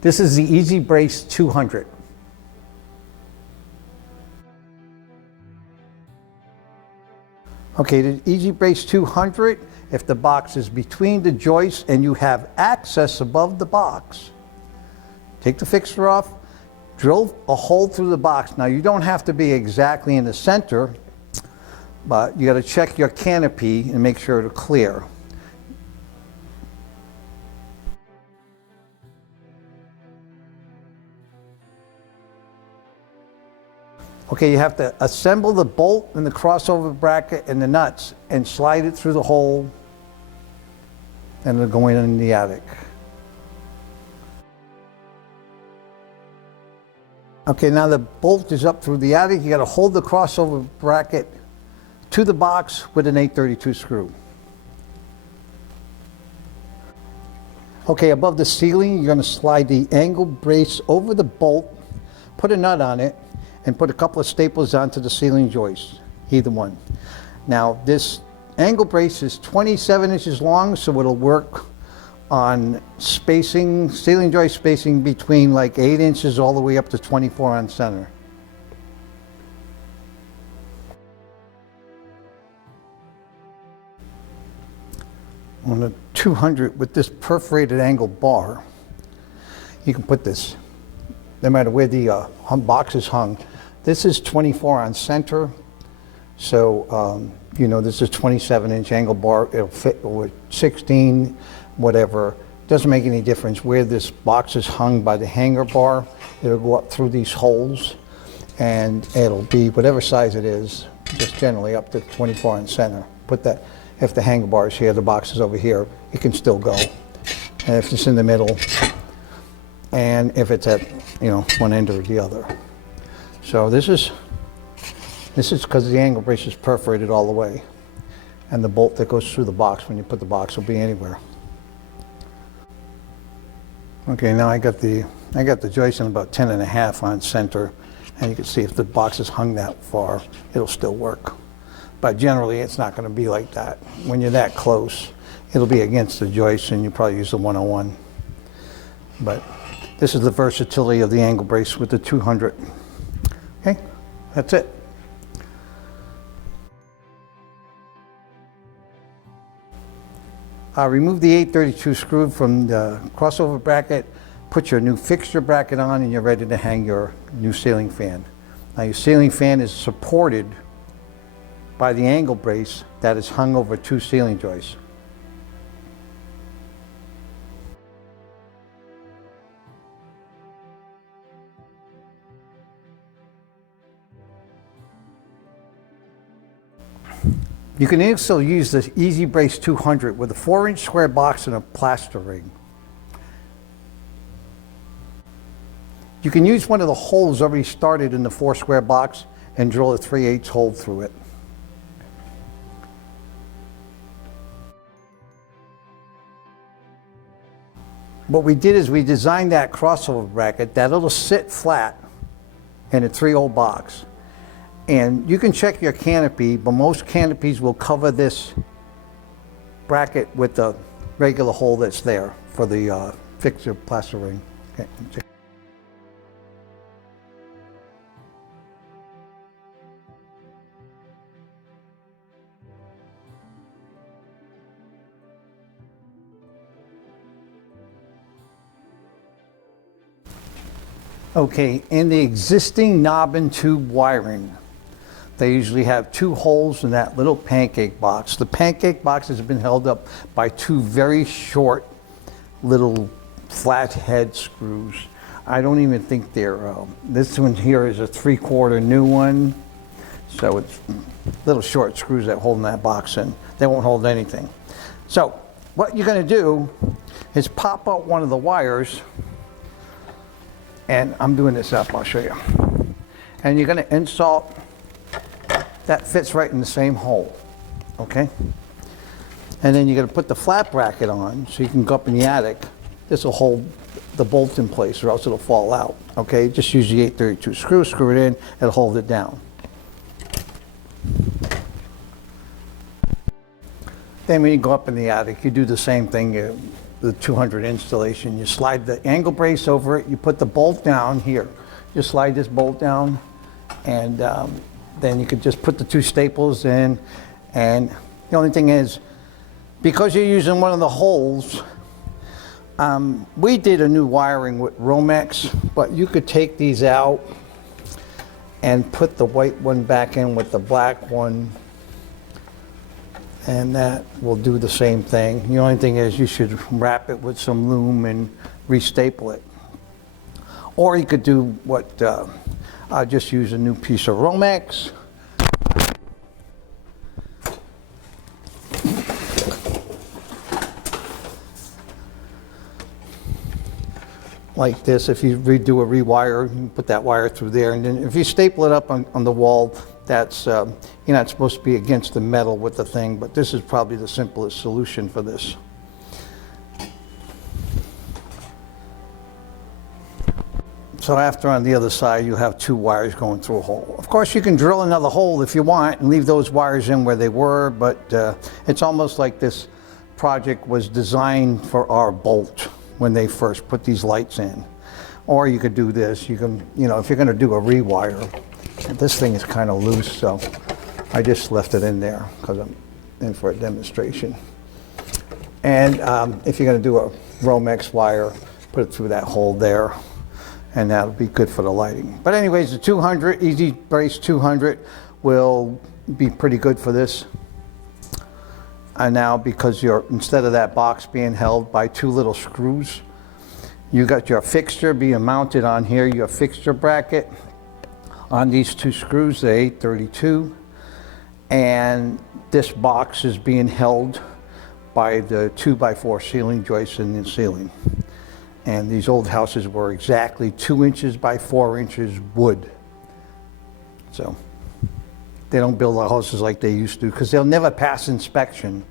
This is the Easy Brace 200. Okay, the Easy Brace 200, if the box is between the joists and you have access above the box, take the fixture off, drill a hole through the box. Now you don't have to be exactly in the center, but you got to check your canopy and make sure it's clear. Okay, you have to assemble the bolt and the crossover bracket and the nuts and slide it through the hole, and it'll go in the attic. Okay, now the bolt is up through the attic. You got to hold the crossover bracket to the box with an 832 screw. Okay, above the ceiling, you're going to slide the angle brace over the bolt, put a nut on it, and put a couple of staples onto the ceiling joist, either one. Now this angle brace is 27 inches long, so it'll work on spacing, ceiling joist spacing between like 8 inches all the way up to 24 on center. On the 200 with this perforated angle bar, you can put this, no matter where the box is hung. This is 24 on center, so you know, this is 27-inch angle bar. It'll fit with 16, whatever. Doesn't make any difference where this box is hung by the hanger bar. It'll go up through these holes, and it'll be whatever size it is, just generally up to 24 on center. Put that, if the hanger bar is here, the box is over here, it can still go. And if it's in the middle, and if it's at, you know, one end or the other. So this is because the angle brace is perforated all the way, and the bolt that goes through the box when you put the box will be anywhere. Okay, now I got the joist in about 10.5 on center, and you can see if the box is hung that far, it'll still work. But generally, it's not going to be like that. When you're that close, it'll be against the joist, and you probably use the 101. But this is the versatility of the angle brace with the 200. Okay, that's it. Remove the 832 screw from the crossover bracket, put your new fixture bracket on, and you're ready to hang your new ceiling fan. Now your ceiling fan is supported by the angle brace that is hung over 2 ceiling joists. You can also use this Easy Brace 200 with a 4-inch square box and a plaster ring. You can use one of the holes already started in the 4 square box and drill a 3/8 hole through it. What we did is we designed that crossover bracket that it'll sit flat in a 3/0 box. And you can check your canopy, but most canopies will cover this bracket with the regular hole that's there for the fixture plaster ring. Okay. Okay, in the existing knob and tube wiring, they usually have 2 holes in that little pancake box. The pancake box has been held up by 2 very short little flat head screws. I don't even think they're, this one here is a 3/4 new one. So it's little short screws that hold that box in. They won't hold anything. So what you're gonna do is pop out one of the wires, and I'm doing this up, I'll show you. And you're gonna insert. That fits right in the same hole, okay? And then you're gonna put the flat bracket on so you can go up in the attic. This will hold the bolt in place or else it'll fall out, okay? Just use the 832 screw, screw it in, it'll hold it down. Then when you go up in the attic, you do the same thing. You the 200 installation. You slide the angle brace over it, you put the bolt down here. Just slide this bolt down, and then you could just put the 2 staples in. And the only thing is, because you're using one of the holes, we did a new wiring with Romex, but you could take these out and put the white one back in with the black one, and that will do the same thing. The only thing is you should wrap it with some loom and restaple it. Or you could do what, just use a new piece of Romex. Like this. If you redo a rewire, you put that wire through there, and then if you staple it up on the wall, that's you're not supposed to be against the metal with the thing, but this is probably the simplest solution for this. So after, on the other side, you have 2 wires going through a hole. Of course, you can drill another hole if you want and leave those wires in where they were, but it's almost like this project was designed for our bolt when they first put these lights in. Or you could do this. You can, if you're going to do a rewire, this thing is kind of loose, so I just left it in there because I'm in for a demonstration. And if you're going to do a Romex wire, put it through that hole there, and that'll be good for the lighting. But anyways, the 200, Easy Brace 200 will be pretty good for this. And now, because instead of that box being held by 2 little screws, you got your fixture being mounted on here, your fixture bracket on these 2 screws, the 832, and this box is being held by the 2x4 ceiling joists in the ceiling. And these old houses were exactly 2 inches by 4 inches wood. So they don't build houses like they used to, because they'll never pass inspection.